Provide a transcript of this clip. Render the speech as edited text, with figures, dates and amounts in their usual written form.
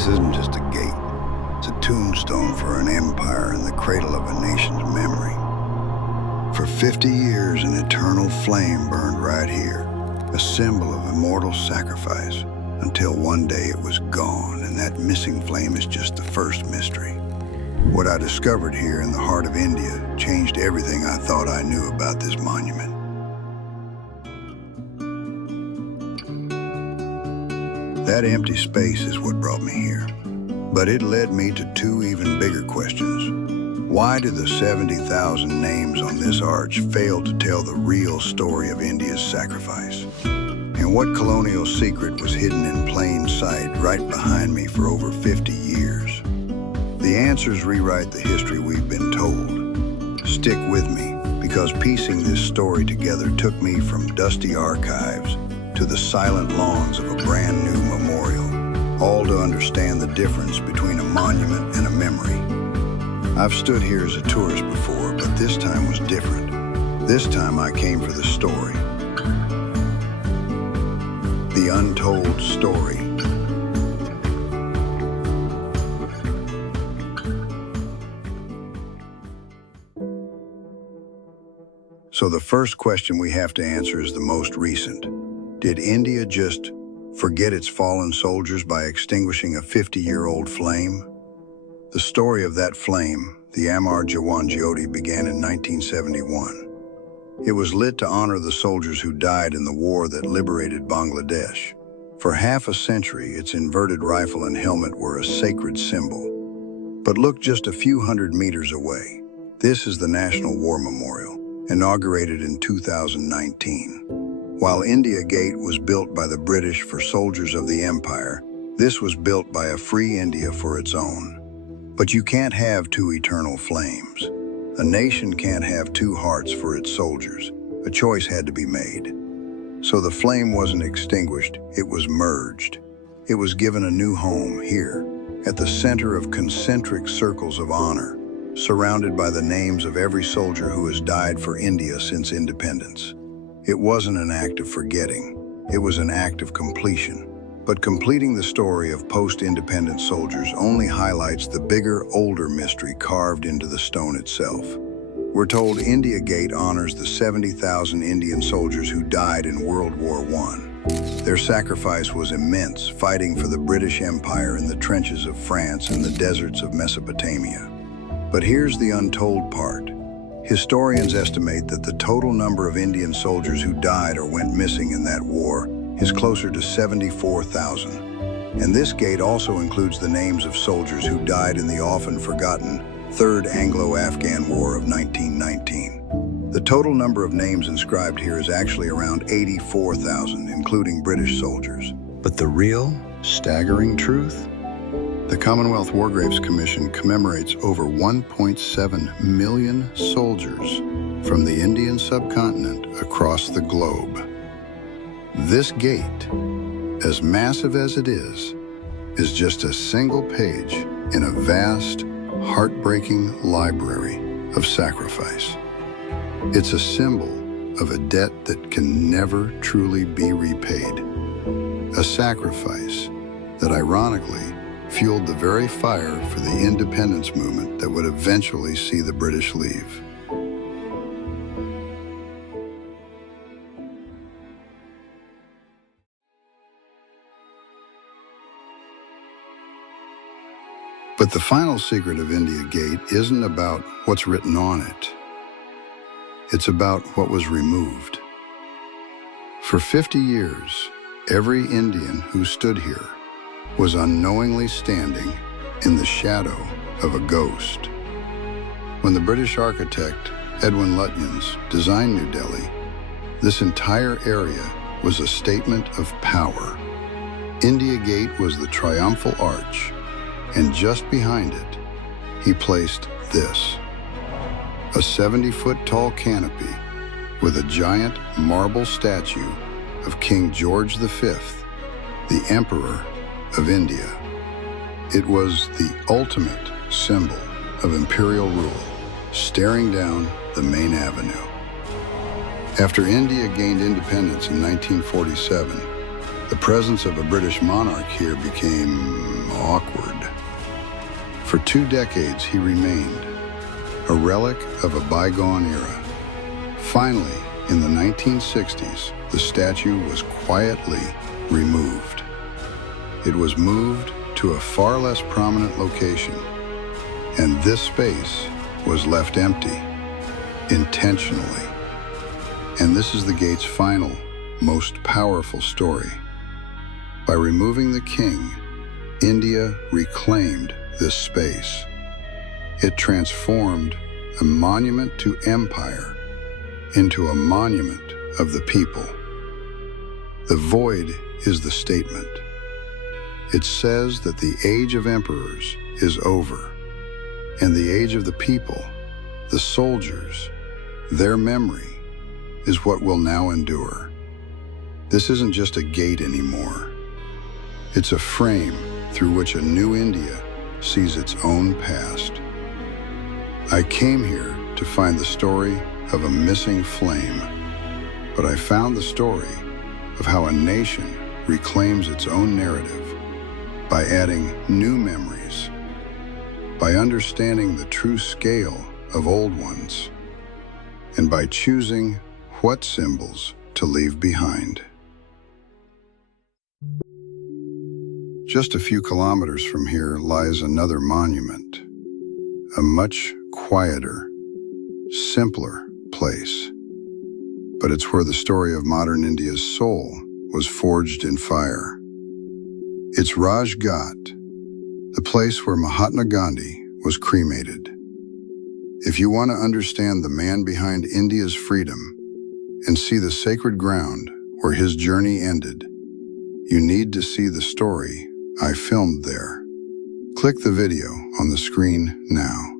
This isn't just a gate. It's a tombstone for an empire and the cradle of a nation's memory. For 50 years, an eternal flame burned right here, a symbol of immortal sacrifice, until one day it was gone, and that missing flame is just the first mystery. What I discovered here in the heart of India changed everything I thought I knew about this monument. That empty space is what brought me here. But it led me to two even bigger questions. Why do the 70,000 names on this arch fail to tell the real story of India's sacrifice? And what colonial secret was hidden in plain sight right behind me for over 50 years? The answers rewrite the history we've been told. Stick with me, because piecing this story together took me from dusty archives to the silent lawns of a brand new memorial, all to understand the difference between a monument and a memory. I've stood here as a tourist before, but this time was different. This time I came for the story. The untold story. So the first question we have to answer is the most recent. Did India just forget its fallen soldiers by extinguishing a 50-year-old flame? The story of that flame, the Amar Jawan Jyoti, began in 1971. It was lit to honor the soldiers who died in the war that liberated Bangladesh. For half a century, its inverted rifle and helmet were a sacred symbol. But look just a few hundred meters away. This is the National War Memorial, inaugurated in 2019. While India Gate was built by the British for soldiers of the empire, this was built by a free India for its own. But you can't have two eternal flames. A nation can't have two hearts for its soldiers. A choice had to be made. So the flame wasn't extinguished, it was merged. It was given a new home here, at the center of concentric circles of honor, surrounded by the names of every soldier who has died for India since independence. It wasn't an act of forgetting, it was an act of completion. But completing the story of post-independence soldiers only highlights the bigger, older mystery carved into the stone itself. We're told India Gate honors the 70,000 Indian soldiers who died in World War I. Their sacrifice was immense, fighting for the British Empire in the trenches of France and the deserts of Mesopotamia. But here's the untold part. Historians estimate that the total number of Indian soldiers who died or went missing in that war is closer to 74,000. And this gate also includes the names of soldiers who died in the often forgotten Third Anglo-Afghan War of 1919. The total number of names inscribed here is actually around 84,000, including British soldiers. But the real, staggering truth? The Commonwealth War Graves Commission commemorates over 1.7 million soldiers from the Indian subcontinent across the globe. This gate, as massive as it is just a single page in a vast, heartbreaking library of sacrifice. It's a symbol of a debt that can never truly be repaid. A sacrifice that ironically fueled the very fire for the independence movement that would eventually see the British leave. But the final secret of India Gate isn't about what's written on it. It's about what was removed. For 50 years, every Indian who stood here was unknowingly standing in the shadow of a ghost. When the British architect Edwin Lutyens designed New Delhi, this entire area was a statement of power. India Gate was the triumphal arch, and just behind it, he placed this: a 70-foot tall canopy with a giant marble statue of King George V, the Emperor of India. It was the ultimate symbol of imperial rule, staring down the main avenue. After India gained independence in 1947, The presence of a British monarch here became awkward. For 2 decades, he remained, a relic of a bygone era. Finally, in the 1960s, the statue was quietly removed. It was moved to a far less prominent location, and this space was left empty, intentionally. And this is the gate's final, most powerful story. By removing the king, India reclaimed this space. It transformed a monument to empire into a monument of the people. The void is the statement. It says that the age of emperors is over, and the age of the people, the soldiers, their memory, is what will now endure. This isn't just a gate anymore. It's a frame through which a new India sees its own past. I came here to find the story of a missing flame, but I found the story of how a nation reclaims its own narrative by adding new memories, by understanding the true scale of old ones, and by choosing what symbols to leave behind. Just a few kilometers from here lies another monument, a much quieter, simpler place. But it's where the story of modern India's soul was forged in fire. It's Raj Ghat, the place where Mahatma Gandhi was cremated. If you want to understand the man behind India's freedom and see the sacred ground where his journey ended, you need to see the story I filmed there. Click the video on the screen now.